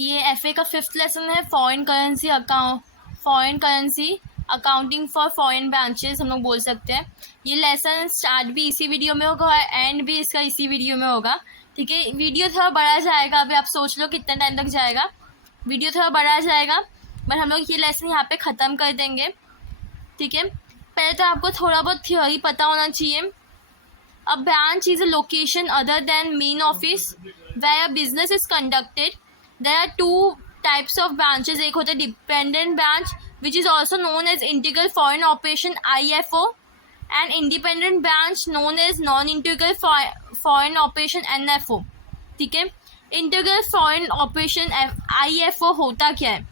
ये एफए का 5th lesson है, foreign currency accounting for foreign branches हम लोग बोल सकते हैं। ये लेसन स्टार्ट भी इसी वीडियो में होगा और एंड भी इसका इसी वीडियो में होगा। ठीक है, वीडियो थोड़ा बड़ा जाएगा, अभी आप सोच लो कितना टाइम तक जाएगा, वीडियो थोड़ा बड़ा जाएगा, बट हम लोग ये लेसन यहाँ पे ख़त्म कर देंगे। ठीक है, पहले तो आपको थोड़ा बहुत थियोरी पता होना चाहिए। A branch is a location other than main office where a business is conducted. There are two types of branches. एक होता है dependent branch which is also known as integral foreign operation IFO, and independent branch known as non-integral foreign operation NFO. ठीक है, integral foreign operation IFO होता क्या है?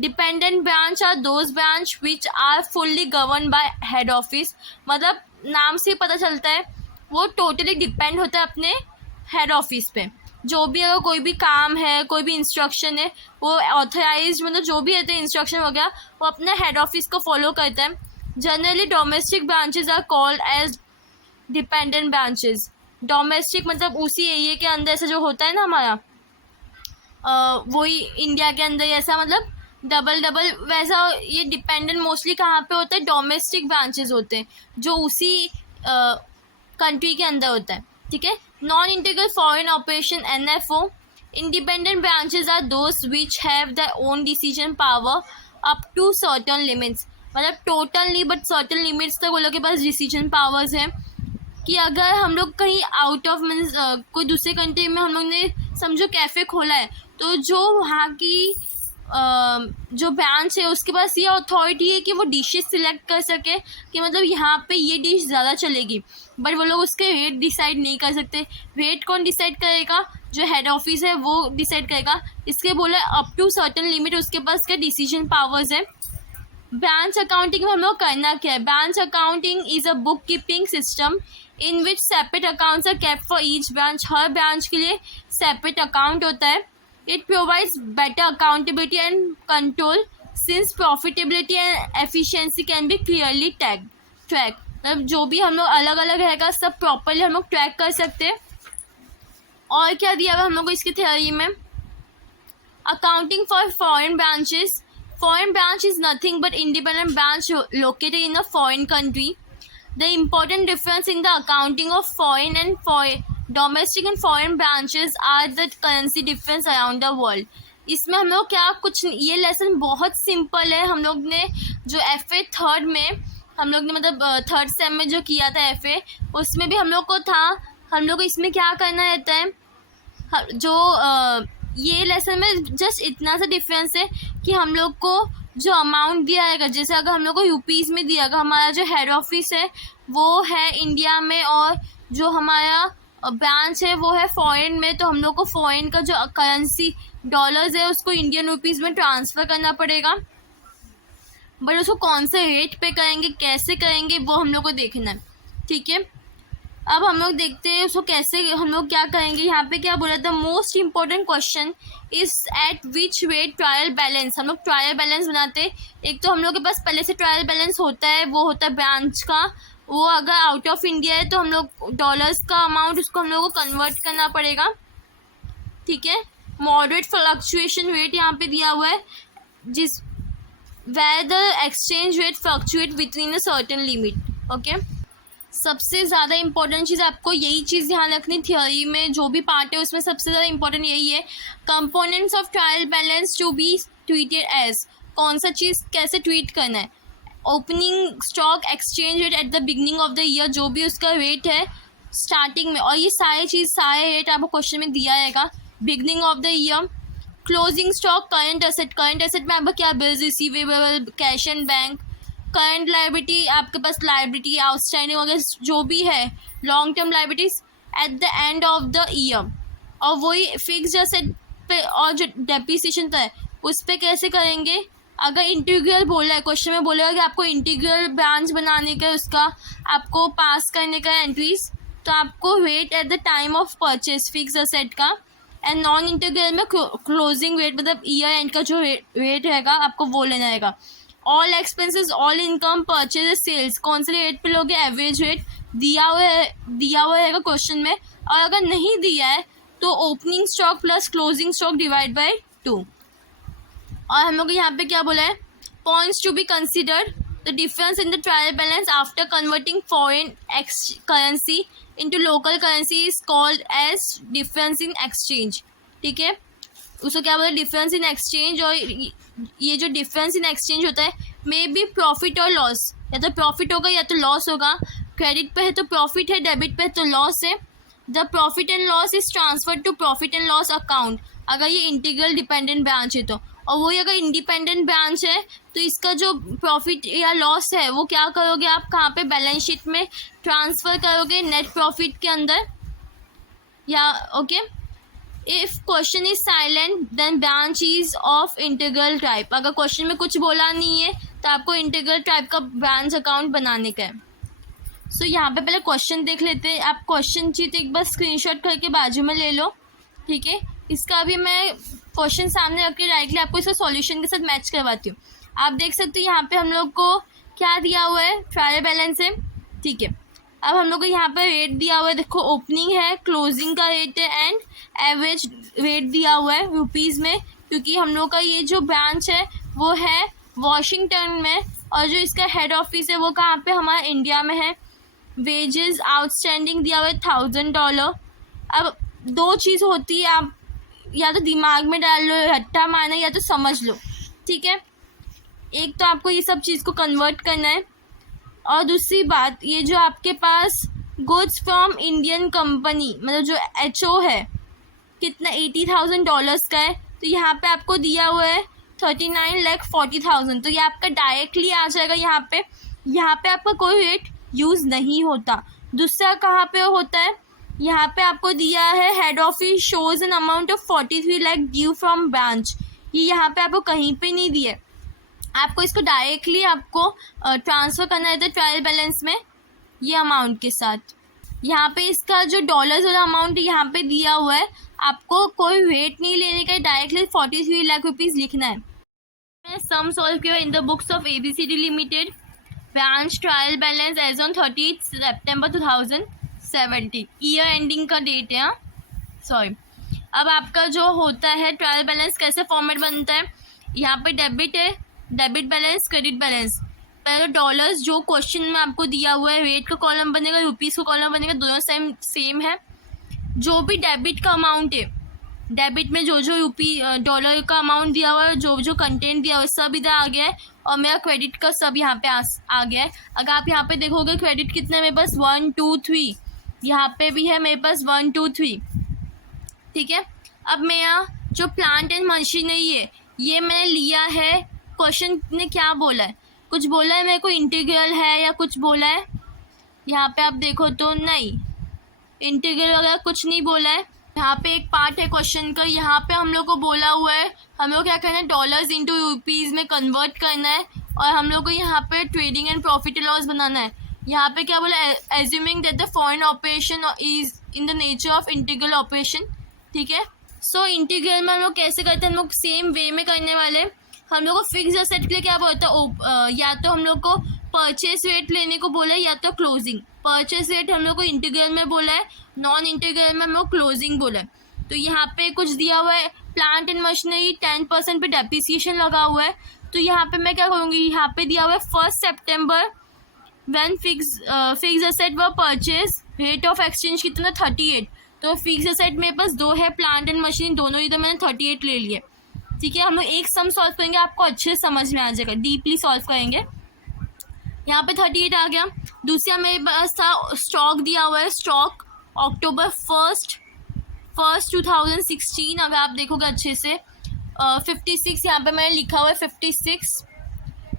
Dependent branch are those branch which are fully governed by head office. मतलब नाम से पता चलता है वो टोटली डिपेंड होता है अपने हेड ऑफिस पे। जो भी अगर कोई भी काम है, कोई भी इंस्ट्रक्शन है, वो ऑथराइज्ड मतलब जो भी रहते हैं इंस्ट्रक्शन वगैरह, वो अपने हेड ऑफिस को फॉलो करता है। Generally domestic branches are called as dependent branches. Domestic मतलब उसी एरिया के अंदर से जो होता है ना हमारा, वही इंडिया के अंदर ऐसा मतलब डबल वैसा। ये डिपेंडेंट मोस्टली कहाँ पे होता है? डोमेस्टिक ब्रांचेज होते हैं जो उसी कंट्री के अंदर होता है। ठीक है, non integral foreign operation NFO। Independent branches are those which have their own decision power up to certain limits. मतलब टोटल नहीं बट सर्टन लिमिट्स तक वो लोग के पास डिसीजन पावर्स हैं कि अगर हम लोग कहीं आउट ऑफ मीन्स कोई दूसरे कंट्री में हम लोग ने समझो कैफ़े खोला है, तो जो वहाँ की जो ब्रांच है उसके पास ये अथॉरिटी है कि वो डिशेस सिलेक्ट कर सके कि मतलब यहाँ पे ये डिश ज़्यादा चलेगी, बट वो लोग उसके रेट डिसाइड नहीं कर सकते। रेट कौन डिसाइड करेगा? जो हेड ऑफिस है वो डिसाइड करेगा। इसके बोले अप टू सर्टन लिमिट उसके पास क्या डिसीजन पावर्स है। ब्रांच अकाउंटिंग में हम लोग करना क्या है? Branch accounting is a book keeping system in which separate accounts are kept for each branch. हर ब्रांच के लिए सेपरेट अकाउंट होता है। It provides better accountability and control since profitability and efficiency can be clearly tracked। मतलब जो भी हम लोग अलग अलग रहेगा सब प्रॉपरली हम लोग ट्रैक कर सकते हैं। और क्या दिया हुआ हम लोग को इसकी थ्योरी में? Accounting for foreign branches. Foreign branch is nothing but independent branch located in a foreign country. The important difference in the accounting of foreign and domestic and foreign branches are the currency difference around the world. इसमें हम लोग क्या कुछ, ये lesson बहुत simple है। हम लोग ने जो FA थर्ड में हम लोग ने मतलब थर्ड सेम में जो किया था FA, उसमें भी हम लोग को था। हम लोग को इसमें क्या करना रहता है, जो ये लेसन में जस्ट इतना सा डिफरेंस है कि हम लोग को जो अमाउंट दिया जाएगा, जैसे अगर हम लोग को यूपीज़ में दिया, अगर हमारा जो हेड ऑफिस है वो है इंडिया में और जो हमारा ब्रांच है वो है फॉरेन में, तो हम लोग को फॉरेन का जो करेंसी डॉलर्स है उसको इंडियन रुपीज़ में ट्रांसफ़र करना पड़ेगा। बट उसको कौन से रेट पे करेंगे, कैसे करेंगे, वो हम लोग को देखना है। ठीक है, अब हम लोग देखते हैं उसको कैसे हम लोग क्या करेंगे। यहाँ पे क्या बोला था? Most important question is eight which rate trial balance. हम लोग ट्रायल बैलेंस बनाते। एक तो हम लोग के पास पहले से ट्रायल बैलेंस होता है, वो होता है ब्रांच का। वो अगर आउट ऑफ इंडिया है तो हम लोग डॉलर्स का अमाउंट उसको हम लोग को कन्वर्ट करना पड़ेगा। ठीक है, मॉडरेट फ्लक्चुएशन रेट यहाँ पे दिया हुआ है, जिस where the exchange rate fluctuate between a certain limit. Okay, सबसे ज़्यादा इंपॉर्टेंट चीज़ आपको यही चीज़ ध्यान रखनी थ्योरी में, जो भी पार्ट है उसमें सबसे ज़्यादा इंपॉर्टेंट यही है। Components of trial balance to be treated as, कौन सा चीज़ कैसे ट्रीट करना है। Opening stock exchange rate at the beginning of the year, जो भी उसका रेट है स्टार्टिंग में, और ये सारे रेट आपको क्वेश्चन में दिया जाएगा beginning of the year. Closing stock current asset में आपका क्या bills receivable, cash and bank. Current liability आपके पास लाइबिलिटी आउटस्टैंडिंग वगैरह जो भी है, long term liabilities at the end of the year. और वही फिक्स्ड एसेट पे और जो डेप्रिसिएशन है उस पर कैसे करेंगे। अगर इंटीग्रल बोला है क्वेश्चन में, बोलेगा कि आपको इंटीग्रल ब्रांच बनाने का उसका आपको पास करने का एंट्रीज, तो आपको rate at the time of purchase fix asset का, एंड नॉन इंटीग्रल में क्लोजिंग रेट मतलब ईयर एंड का जो रेट रहेगा आपको वो लेना रहेगा। All expenses, all income, purchase, sales, कौन से रेट पे लोगे? एवरेज रेट दिया हुआ रहेगा क्वेश्चन में। और अगर नहीं दिया है तो opening stock plus closing stock divide by 2। और हम लोग को यहाँ पे क्या बोला है, points to be considered, the difference in the trial balance after converting foreign currency into local currency is called as difference in exchange. ठीक है, उसको क्या बोला, डिफरेंस इन एक्सचेंज। और ये जो डिफरेंस इन एक्सचेंज होता है मे बी प्रॉफिट और लॉस, या तो प्रॉफिट होगा या तो लॉस होगा। क्रेडिट पे है तो प्रॉफिट है, डेबिट पे है तो लॉस है। The profit and loss is transfer to profit and loss account अगर ये इंटीग्रल डिपेंडेंट ब्रांच है तो। और वही अगर इंडिपेंडेंट ब्रांच है तो इसका जो प्रॉफिट या लॉस है वो क्या करोगे आप, कहाँ पे, बैलेंस शीट में ट्रांसफ़र करोगे नेट प्रॉफिट के अंदर, या okay. If question is silent then branch is of integral type. अगर क्वेश्चन में कुछ बोला नहीं है तो आपको इंटीग्रल टाइप का ब्रांच अकाउंट बनाने का है। सो यहाँ पे पहले क्वेश्चन देख लेते हैं। आप क्वेश्चन चीज एक बार स्क्रीनशॉट करके बाजू में ले लो। ठीक है, इसका भी मैं क्वेश्चन सामने रख के डायरेक्टली आपको इसका सॉल्यूशन के साथ मैच करवाती हूँ। आप देख सकते हो यहाँ पे हम लोग को क्या दिया हुआ है, ट्रायल बैलेंस है। ठीक है, अब हम लोग को यहाँ पे रेट दिया हुआ है, देखो ओपनिंग है, क्लोजिंग का रेट है एंड एवरेज रेट दिया हुआ है रुपीज़ में, क्योंकि हम लोग का ये जो ब्रांच है वो है वॉशिंगटन में और जो इसका हेड ऑफिस है वो कहाँ पे, हमारा इंडिया में है। वेजेस आउटस्टैंडिंग दिया हुआ है $1000। अब दो चीज़ होती है, आप या तो दिमाग में डाल लो, रट्टा मारना, या तो समझ लो। ठीक है, एक तो आपको ये सब चीज़ को कन्वर्ट करना है, और दूसरी बात ये जो आपके पास गुड्स फ्रॉम इंडियन कंपनी मतलब जो HO है कितना $80,000 का है, तो यहाँ पे आपको दिया हुआ है 39,40,000। तो ये आपका डायरेक्टली आ जाएगा यहाँ पे आपका कोई रेट यूज़ नहीं होता। दूसरा कहाँ पे होता है, यहाँ पे आपको दिया है head office shows an amount of 43 lakh due from branch. ये यहाँ पे आपको कहीं पे नहीं दिए, आपको इसको डायरेक्टली आपको ट्रांसफ़र करना रहता है ट्रायल बैलेंस में ये अमाउंट के साथ। यहाँ पे इसका जो डॉलर्स वाला अमाउंट यहाँ पे दिया हुआ है, आपको कोई रेट नहीं लेने का, डायरेक्टली 43 लाख रुपीज़ लिखना है। मैंने सम सॉल्व किया in the books of ABCD limited, branch trial balance as on 30 सितंबर 2017, ईयर एंडिंग का डेट है। हाँ सॉरी। अब आपका जो होता है ट्रायल बैलेंस कैसे फॉर्मेट बनता है, यहाँ पे डेबिट है, डेबिट बैलेंस, क्रेडिट बैलेंस। पहले डॉलर्स जो क्वेश्चन में आपको दिया हुआ है, रेट का कॉलम बनेगा, रुपीज़ का कॉलम बनेगा, दोनों सेम है। जो भी डेबिट का अमाउंट है, डेबिट में जो डॉलर का अमाउंट दिया हुआ है, जो कंटेंट दिया हुआ है सब इधर आ गया है, और मेरा क्रेडिट का सब यहाँ पे आ गया है। अगर आप यहाँ पे देखोगे क्रेडिट कितना है मेरे पास 1 2 3, यहाँ पे भी है मेरे पास 1 2 3। ठीक है, अब मेरा जो प्लांट एंड मशीनरी है ये मैंने लिया है, क्वेश्चन ने क्या बोला है, कुछ बोला है मेरे को इंटीग्रल है या कुछ बोला है, यहाँ पे आप देखो तो नहीं, इंटीग्रल वगैरह कुछ नहीं बोला है। यहाँ पे एक पार्ट है क्वेश्चन का, यहाँ पे हम लोग को बोला हुआ है हम लोग क्या करना है, डॉलर्स इंटू रुपीज़ में कन्वर्ट करना है, और हम लोग को यहाँ पे trading and profit and loss बनाना है। यहाँ पे क्या बोला, assuming that the foreign operation is in the nature of integral operation. ठीक है, सो इंटीग्रल में हम लोग कैसे करते हैं, हम लोग सेम वे में करने वाले। हम लोग को फिक्स एसेट के लिए क्या बोलता है, या तो हम लोग को परचेस रेट लेने को बोला है या तो क्लोजिंग। परचेस रेट हम लोग को इंटीग्रल में बोला है, नॉन इंटीग्रल में हम लोग क्लोजिंग बोला है। तो यहाँ पे कुछ दिया हुआ है, प्लांट एंड मशीनरी 10% पे डेप्रिसिएशन लगा हुआ है, तो यहाँ पे मैं क्या करूँगी, यहाँ पे दिया हुआ है 1 सितंबर व्हेन फिक्स एसेट व परचेज, रेट ऑफ एक्सचेंज कितना 38। तो फिक्स एसेट मेरे पास 2 है, प्लांट एंड मशीन दोनों ही, तो मैंने 38 ले लिए। ठीक है, हम लोग एक सम सॉल्व करेंगे, आपको अच्छे से समझ में आ जाएगा, डीपली सॉल्व करेंगे। यहाँ पे 38 आ गया। दूसरा मेरे पास था स्टॉक दिया हुआ है, स्टॉक अक्टूबर 1 2016, अगर आप देखोगे अच्छे से 56 यहाँ पे मैंने लिखा हुआ है 56।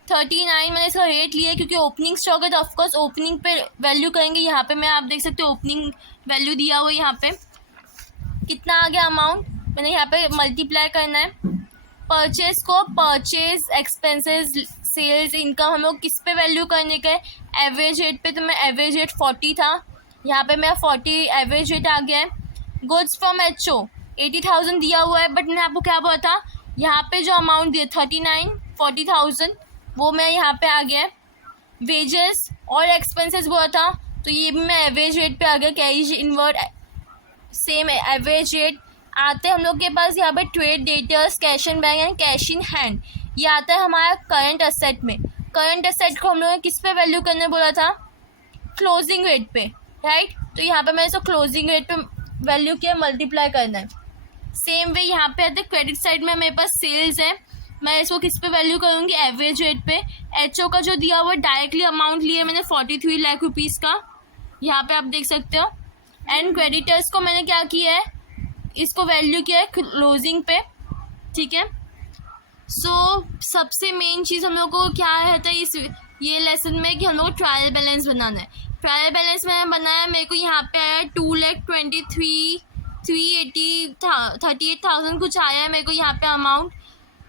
39 मैंने इसका रेट लिया है क्योंकि ओपनिंग स्टॉक है, तो ऑफकोर्स ओपनिंग पे वैल्यू करेंगे। यहाँ पे मैं आप देख सकते हो ओपनिंग वैल्यू दिया हुआ है, यहाँ पे कितना आ गया अमाउंट, मैंने यहाँ पे मल्टीप्लाई करना है। परचेज को परचेज एक्सपेंसेस सेल्स इनकम हम लोग किस पे वैल्यू करने का है, एवरेज रेट पे, तो मैं एवरेज रेट 40 था, यहाँ पे मेरा 40 एवरेज रेट आ गया है। गुड्स फ्रॉम HO 80,000 दिया हुआ है, बट मैंने आपको क्या बोला था, यहाँ पे जो अमाउंट दिया 39,40,000 वो मैं यहाँ पे आ गया है। वेजेस और एक्सपेंसेस बोला था, तो ये भी मैं एवरेज रेट पे आ गया, carry inward same average rate आते हैं हम लोग के पास यहाँ पे trade debtors, cash in bank and cash in hand. ये आता है हमारा करंट असेट में। करंट असेट को हम लोगों ने किस पे वैल्यू करने बोला था? क्लोजिंग रेट पे, राइट। तो यहाँ पे मैंने इसको क्लोजिंग रेट पे वैल्यू किया, मल्टीप्लाई करना है। सेम वे यहाँ पे आते क्रेडिट साइड में मेरे पास सेल्स है, मैं इसको किस पे वैल्यू करूँगी? एवरेज रेट पे। एचओ का जो दिया हुआ डायरेक्टली अमाउंट लिया मैंने 43 लाख रुपीज़ का, यहाँ पे आप देख सकते हो। एंड क्रेडिटर्स को मैंने क्या किया है? इसको वैल्यू किया है क्लोजिंग पे, ठीक है। सबसे मेन चीज़ हम लोग को क्या रहता है इस ये लेसन में कि हम लोग को ट्रायल बैलेंस बनाना है। ट्रायल बैलेंस मैंने बनाया, मेरे को यहाँ पे आया 2,23,380,38,000 कुछ आया है मेरे को यहाँ पे अमाउंट।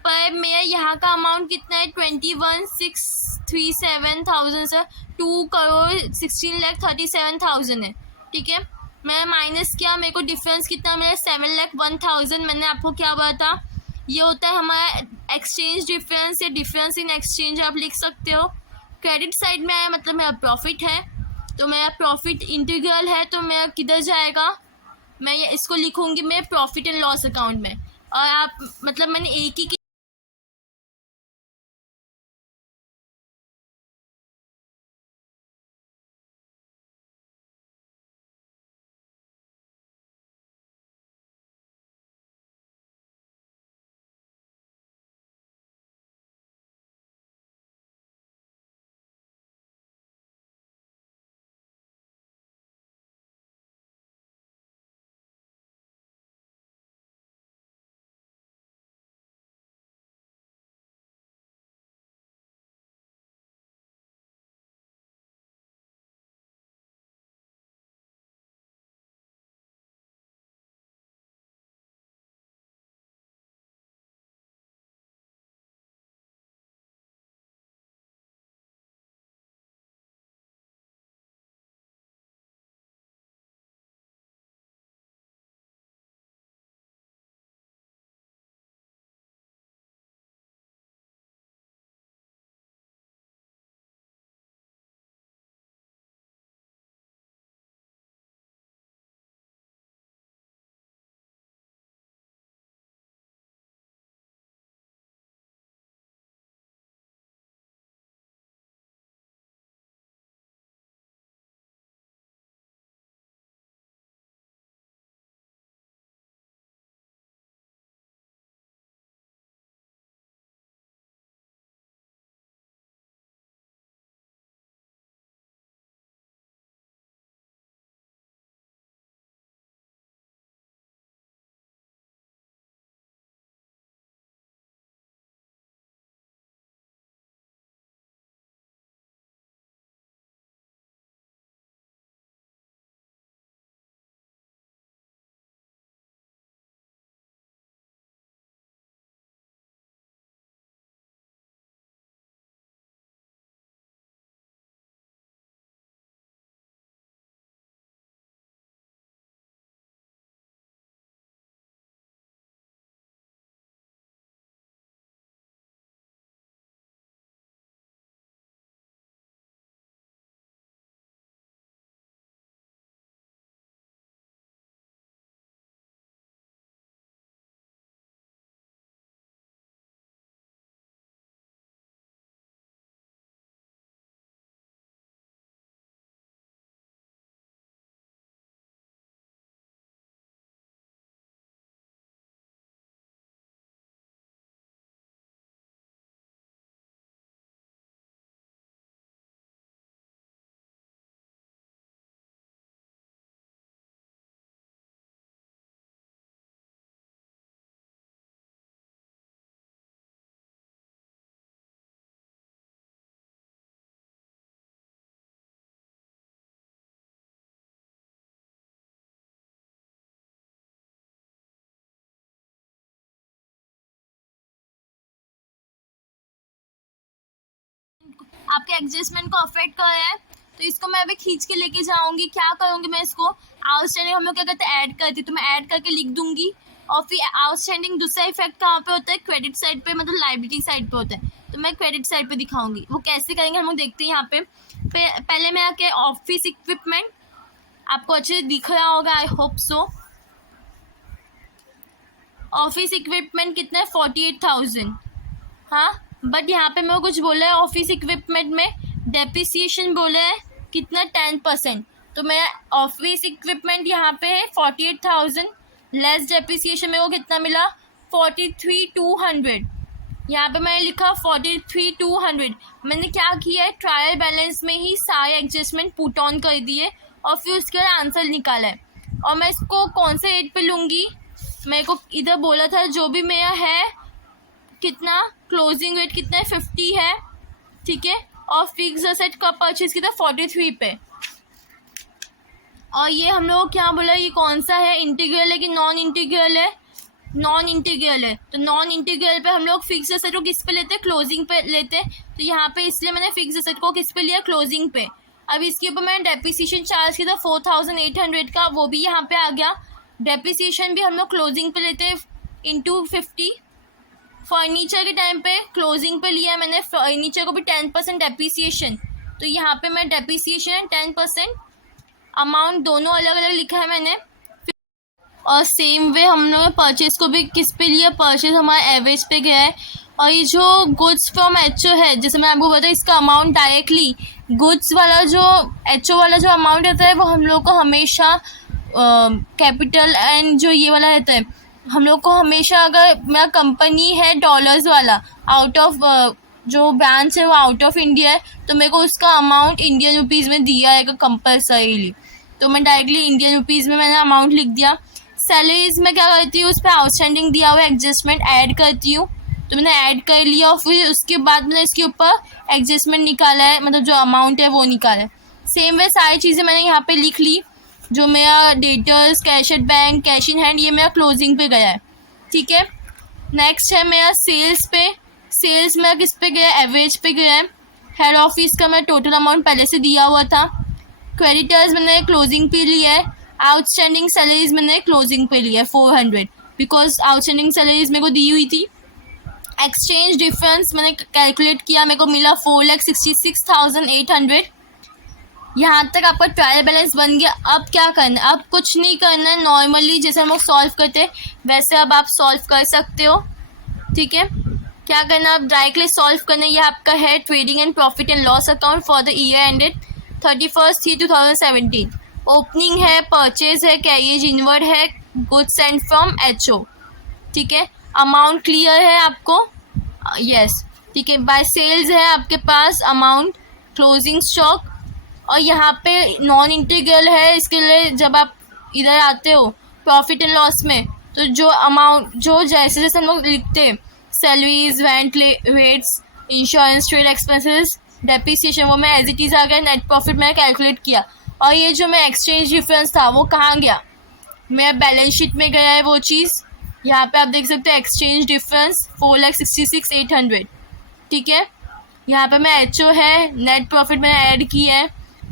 पर मेरा यहाँ का अमाउंट कितना है? 21,637,000 सर, 2,16,37,000 है, ठीक है। मैंने माइनस किया, मेरे को डिफरेंस कितना मेरा 7,01,000। मैंने आपको क्या बोला था? ये होता है हमारा एक्सचेंज डिफरेंस या डिफरेंस इन एक्सचेंज, आप लिख सकते हो। क्रेडिट साइड में आया मतलब मेरा प्रॉफिट है, तो मेरा प्रॉफिट इंटीग्रल है, तो मेरा किधर जाएगा? मैं ये इसको लिखूंगी मेरे प्रॉफिट एंड लॉस अकाउंट में। और आप मतलब मैंने एक ही आपके एडजस्टमेंट को अफेक्ट कर रहा है, तो इसको मैं अभी खींच के लेके जाऊंगी। क्या करूंगी मैं? इसको आउटस्टैंडिंग हम लोग क्या करते हैं? ऐड करते, तो मैं ऐड करके लिख दूंगी। और फिर आउटस्टैंडिंग दूसरा इफेक्ट कहाँ पे होता है? क्रेडिट साइड पे, मतलब लाइबिलिटी साइड पे होता है, तो मैं क्रेडिट साइड पे दिखाऊंगी। वो कैसे करेंगे हम लोग देखते हैं। यहाँ पे पहले मैं आके ऑफिस इक्विपमेंट, आपको अच्छे दिख रहा होगा, I hope so. Office equipment कितना है 48,000। हाँ, बट यहाँ पे मेरे को कुछ बोला है ऑफिस इक्विपमेंट में डेप्रिसिएशन बोला है कितना 10%। तो मेरा ऑफिस इक्विपमेंट यहाँ पे है 48,000 लेस डेप्रिसिएशन मेरे को कितना मिला 43,200। यहाँ पे मैंने लिखा 43,200। मैंने क्या किया है ट्रायल बैलेंस में ही सारे एडजस्टमेंट पुट ऑन कर दिए और फिर उसके बाद आंसर निकाला है। और मैं इसको कौन से रेट पे लूँगी, मेरे को इधर बोला था जो भी मेरा है कितना क्लोजिंग रेट कितना है 50 है, ठीक है। और फिक्स असेट का परचेज कितना 43 पे। और ये हम लोग क्या बोला, ये कौन सा है, इंटीग्रल है कि नॉन इंटीग्रल है, नॉन इंटीग्रल है। तो नॉन इंटीग्रल पे हम लोग फिक्स असेट को किस पे लेते हैं, क्लोजिंग पे लेते हैं। तो यहाँ पे इसलिए मैंने फिक्स असेट को किस पे लिया, क्लोजिंग पे। अब इसके ऊपर मैंने डेप्रिसिएशन चार्ज किया था 4,800 का, वो भी यहाँ पे आ गया। डेप्रिसिएशन भी हम लोग क्लोजिंग पे लेते हैं इंटू 50। फर्नीचर के टाइम पे क्लोजिंग पे लिया मैंने फर्नीचर को भी 10% डेप्रिसिएशन। तो यहाँ पे मैं डेप्रिसिएशन 10% अमाउंट दोनों अलग अलग लिखा है मैंने। और सेम वे हम लोग परचेज को भी किस पे लिया, परचेज हमारा एवरेज पे गया है। और ये जो गुड्स फ्रॉम एचओ है, जैसे मैं आपको बताया इसका अमाउंट डायरेक्टली गुड्स वाला जो एचओ वाला जो अमाउंट रहता है वो हम लोग को हमेशा कैपिटल एंड जो ये वाला रहता है हम लोग को हमेशा, अगर मेरा कंपनी है डॉलर्स वाला आउट ऑफ जो ब्रांच है वो आउट ऑफ इंडिया है, तो मेरे को उसका अमाउंट इंडियन रुपीज़ में दिया है कंपल्सरीली। तो मैं डायरेक्टली इंडियन रुपीज़ में मैंने अमाउंट लिख दिया। सैलरीज में क्या करती हूँ, उस पर आउटस्टैंडिंग दिया हुआ एडजस्टमेंट ऐड करती हूँ। तो मैंने ऐड कर लिया और फिर उसके बाद मैंने इसके ऊपर एडजस्टमेंट निकाला है, मतलब जो अमाउंट है वो निकाला है। सेम वे सारी चीज़ें मैंने यहाँ पे लिख ली। जो मेरा debtors, cash at bank, cash in hand, ये मेरा क्लोजिंग पे गया है, ठीक है। नेक्स्ट है मेरा सेल्स पे। सेल्स मेरा किस पे गया है, एवरेज पे गया है। हेड ऑफिस का मेरा टोटल अमाउंट पहले से दिया हुआ था। क्रेडिटर्स मैंने क्लोजिंग पे लिया है। आउटस्टैंडिंग सैलरीज मैंने क्लोजिंग पे लिया है 400, बिकॉज आउटस्टैंडिंग सैलरीज मेरे को दी हुई थी। एक्सचेंज डिफरेंस मैंने कैलकुलेट किया, मेरे को मिला 4,66,800। यहाँ तक आपका ट्रायल बैलेंस बन गया। अब क्या करना है, अब कुछ नहीं करना है, नॉर्मली जैसे हम लोग सॉल्व करते हैं वैसे अब आप सॉल्व कर सकते हो, ठीक है। क्या करना, आप डायरेक्टली सॉल्व करना है। ये आपका है trading and profit and loss account for the year ended 31/3/2017। Opening है, परचेज है, कैरियज इनवर्ड है, गुड्स एंड फ्रॉम एचओ, ठीक है। अमाउंट क्लियर है आपको, यस, ठीक है। बाय सेल्स है आपके पास अमाउंट, क्लोजिंग स्टॉक। और यहाँ पे नॉन इंटीग्रल है, इसके लिए जब आप इधर आते हो प्रॉफिट एंड लॉस में, तो जो अमाउंट जो जैसे जैसे हम लोग लिखते हैं salaries, rent rates, insurance, trade expenses, depreciation, वो मैं एज इट इज़ आ गया। नेट प्रॉफिट मैंने कैलकुलेट किया। और ये जो मैं एक्सचेंज डिफरेंस था वो कहाँ गया, मेरा बैलेंस शीट में गया है वो चीज़। यहाँ पे आप देख सकते हैं एक्सचेंज डिफरेंस 4,66,800, ठीक है। यहाँ पे मैं एचओ है, नेट प्रॉफिट मैंने ऐड किया है,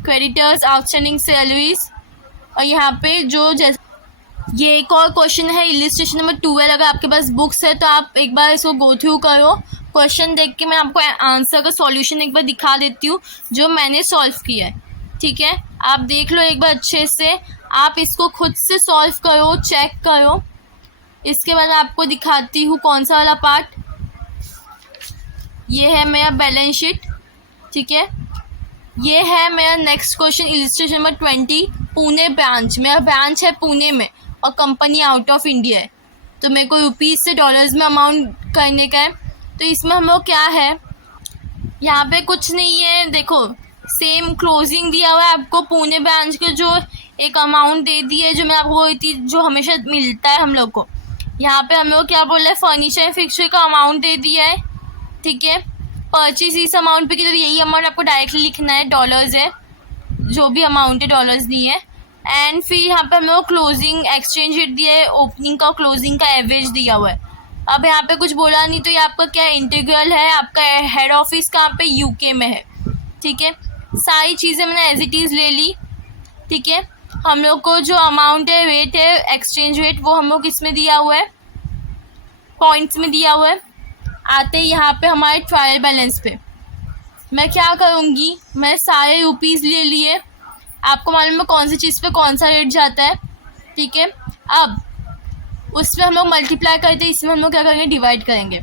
क्रेडिटर्स, आउटस्टैंडिंग सैलरीज। और यहाँ पे जो जैसे ये एक और क्वेश्चन है इलिस्ट्रेशन नंबर 12। अगर आपके पास बुक्स है तो आप एक बार इसको गो थ्रू करो, क्वेश्चन देख के मैं आपको आंसर का सॉल्यूशन एक बार दिखा देती हूँ जो मैंने सॉल्व किया है, ठीक है। आप देख लो एक बार अच्छे से, आप इसको खुद से सॉल्व करो, चेक करो। इसके बाद आपको दिखाती हूँ कौन सा वाला पार्ट। ये है मेरा बैलेंस शीट, ठीक है। ये है मेरा next question illustration number 20। Pune branch, मेरा ब्रांच है पुणे में और कंपनी आउट ऑफ इंडिया है, तो मेरे को रुपीज़ से डॉलर्स में अमाउंट करने का है। तो इसमें हम लोग क्या है, यहाँ पे कुछ नहीं है, देखो सेम क्लोजिंग दिया हुआ है आपको। पुणे ब्रांच के जो एक अमाउंट दे दी है जो मैं आपको बोली थी जो हमेशा मिलता है हम लोग को। यहाँ पे हम लोग क्या बोल रहे हैं, फर्नीचर फिक्सचर का अमाउंट दे दिया है, ठीक है। परचेज इस अमाउंट पे की, तो यही अमाउंट आपको डायरेक्टली लिखना है, डॉलर्स है, जो भी अमाउंट है डॉलर्स दिए है। एंड फिर यहाँ पे हम लोग क्लोजिंग एक्सचेंज रेट दिया है, ओपनिंग का क्लोजिंग का एवरेज दिया हुआ है। अब यहाँ पे कुछ बोला नहीं, तो ये आपका क्या इंटीग्रल है, आपका हेड ऑफिस कहाँ पे, यूके में है, ठीक है। सारी चीज़ें मैंने एज इट इज़ ले ली, ठीक है। हम लोग को जो अमाउंट है, रेट है, एक्सचेंज रेट, वो हम लोग इसमें दिया हुआ है, पॉइंट्स में दिया हुआ है। आते यहाँ पे हमारे ट्रायल बैलेंस पे मैं क्या करूँगी, मैं सारे रुपीज़ ले लिए। आपको मालूम है कौन सी चीज़ पे कौन सा रेट जाता है, ठीक है। अब उसमें हम लोग मल्टीप्लाई करते, इसमें हम लोग क्या करेंगे, डिवाइड करेंगे।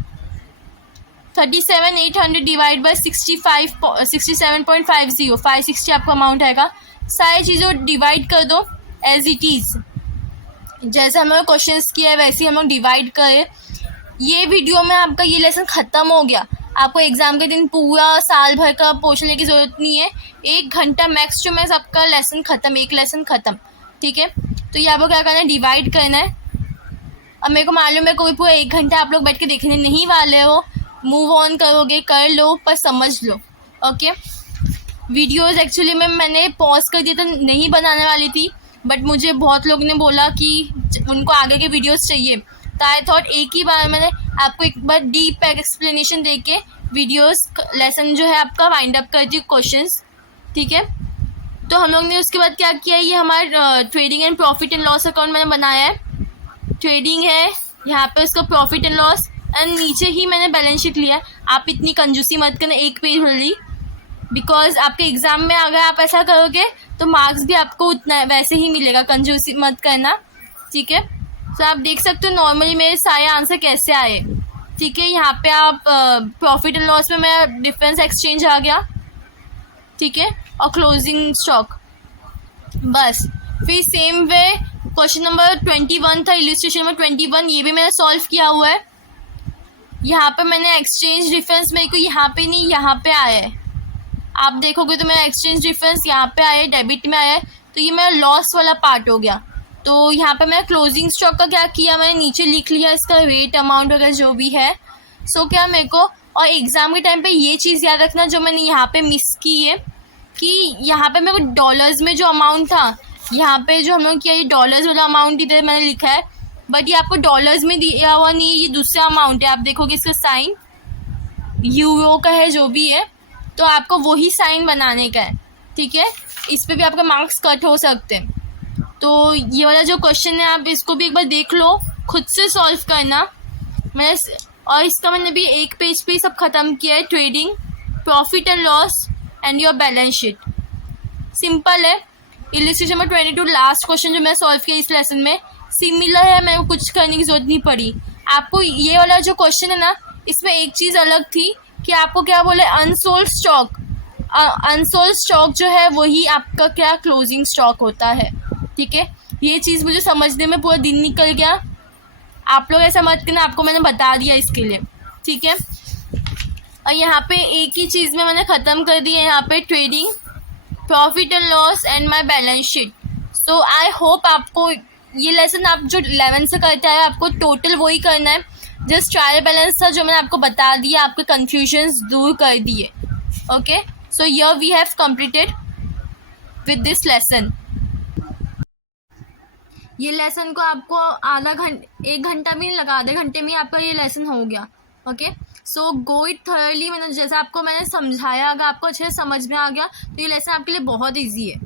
37,800 डिवाइड बाई 67.50, 560 आपका अमाउंट आएगा। सारी चीज़ों डिवाइड कर दो एज इट इज़, जैसे हम लोग क्वेश्चंस किया है वैसे ही हम लोग डिवाइड करें। ये वीडियो में आपका ये लेसन ख़त्म हो गया। आपको एग्ज़ाम के दिन पूरा साल भर का पोर्शन लेने की ज़रूरत नहीं है। 1 घंटा मैक्स टू मैक्स आपका लेसन ख़त्म, एक लेसन ख़त्म, ठीक है। तो ये आपको क्या करना है, डिवाइड करना है। अब मेरे को मालूम है कोई पूरा 1 घंटा आप लोग बैठ के देखने नहीं वाले हो, मूव ऑन करोगे, कर लो, पर समझ लो, ओके। वीडियोस एक्चुअली में मैंने पॉज कर दिया, तो नहीं बनाने वाली थी, बट मुझे बहुत लोग ने बोला कि उनको आगे के वीडियोस चाहिए, तो आई थॉट एक ही बार मैंने आपको एक बार डीप एक्सप्लेनेशन दे के वीडियोस लेसन जो है आपका वाइंड अप करती हूँ क्वेश्चंस, ठीक है। तो हम लोग ने उसके बाद क्या किया, ये हमारा trading and profit and loss account मैंने बनाया है। ट्रेडिंग है, यहाँ पे उसका प्रॉफिट एंड लॉस, एंड नीचे ही मैंने बैलेंस शीट लिया है। आप इतनी कंजूसी मत करना, एक पेज भर ली, बिकॉज आपके एग्ज़ाम में अगर आप ऐसा करोगे तो मार्क्स भी आपको उतना वैसे ही मिलेगा, कंजूसी मत करना, ठीक है। तो आप देख सकते हो नॉर्मली मेरे सारे आंसर कैसे आए, ठीक है। यहाँ पे आप प्रॉफिट एंड लॉस में मेरा डिफरेंस एक्सचेंज आ गया, ठीक है, और क्लोजिंग स्टॉक, बस। फिर सेम वे क्वेश्चन नंबर 21 था, इलिस्ट्रेशन नंबर 21, ये भी मैंने सॉल्व किया हुआ है। यहाँ पे मैंने एक्सचेंज डिफरेंस मेरे को यहाँ पे नहीं यहाँ पे आया है, आप देखोगे तो मेरा एक्सचेंज डिफरेंस यहाँ पे आया है, डेबिट में आया है, तो ये मेरा लॉस वाला पार्ट हो गया। तो यहाँ पे मैं क्लोजिंग स्टॉक का क्या किया, मैंने नीचे लिख लिया इसका रेट, अमाउंट वगैरह जो भी है। सो क्या मेरे को, और एग्ज़ाम के टाइम पे ये चीज़ याद रखना जो मैंने यहाँ पे मिस की है, कि यहाँ पे मेरे को डॉलर्स में जो अमाउंट था, यहाँ पे जो हम लोग किया, ये डॉलर्स वाला अमाउंट इधर मैंने लिखा है, बट ये आपको डॉलर्स में दिया हुआ नहीं है, ये दूसरा अमाउंट है। आप देखोगे इसका साइन यूरो का है जो भी है, तो आपको वही साइन बनाने का है, ठीक है। इस पे भी आपका मार्क्स कट हो सकते हैं। तो ये वाला जो क्वेश्चन है आप इसको भी एक बार देख लो, खुद से सॉल्व करना। और इसका मैंने भी एक पेज पे सब ख़त्म किया है, trading, profit and loss and your balance sheet, simple है। इलिस्ट्रेशन नंबर 22 लास्ट क्वेश्चन जो मैं सॉल्व किया इस लेसन में, सिमिलर है, मेरे को कुछ करने की ज़रूरत नहीं पड़ी। आपको ये वाला जो क्वेश्चन है ना, इसमें एक चीज़ अलग थी कि आपको क्या बोले, अनसोल्ड स्टॉक, अनसोल्ड स्टॉक जो है वही आपका क्या क्लोजिंग स्टॉक होता है, ठीक है। ये चीज़ मुझे समझने में पूरा दिन निकल गया, आप लोग ऐसा मत करना, आपको मैंने बता दिया इसके लिए, ठीक है। और यहाँ पे एक ही चीज़ में मैंने ख़त्म कर दी है, यहाँ पे trading, profit and loss and my balance sheet. So I hope आपको ये लेसन आप जो 11 से करते हैं आपको टोटल वही करना है, जस्ट ट्रायल बैलेंस था जो मैंने आपको बता दिया, आपके कन्फ्यूजन्स दूर कर दिए, okay. So here we have completed with this lesson. ये लेसन को आपको एक घंटा भी नहीं लगा, आधे घंटे में आपका ये लेसन हो गया, okay. So go it thoroughly, मैंने जैसा आपको मैंने समझाया, अगर आपको अच्छे से समझ में आ गया तो ये लेसन आपके लिए बहुत ईजी है।